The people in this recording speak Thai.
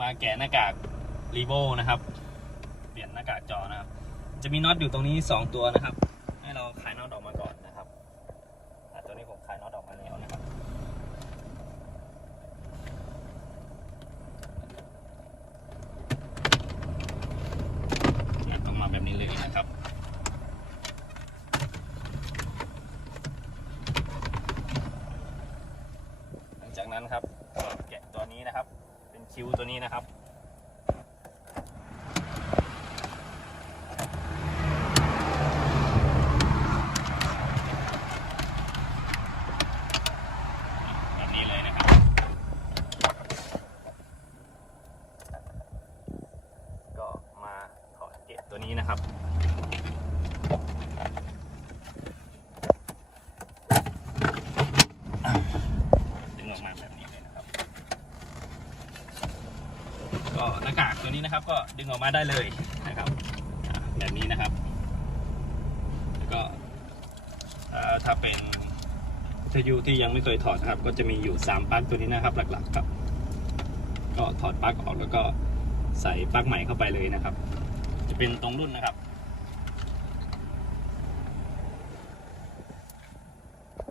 มาแกะหน้ากากรีโวนะครับ เปลี่ยนหน้ากากจอนะครับ จะมีน็อตอยู่ตรงนี้สองตัวนะครับ ให้เราคลายน็อตออกมาก่อนนะครับตัวนี้ผมคลายน็อตออกมาแล้วนะครับงัดออกมาแบบนี้เลยนะครับหลังจากนั้นครับแกะตัวนี้นะครับ เป็นคิวตัวนี้นะครับ แบบนี้เลยนะครับ ก็มาขอดเก็บตัวนี้นะครับดึงออกมาแบบนี้เลยนะครับ ก็ หน้ากากตัวนี้นะครับ ก็ดึงออกมาได้เลยนะครับแบบนี้นะครับ แล้วก็ถ้าเป็นวิทยุที่ยังไม่เคยถอดนะครับ ก็จะมีอยู่ 3ปลั๊กตัวนี้นะครับ หลักๆครับ ก็ถอดปลั๊กออกแล้วก็ใส่ปลั๊กใหม่เข้าไปเลยนะครับ จะเป็นตรงรุ่นนะครับ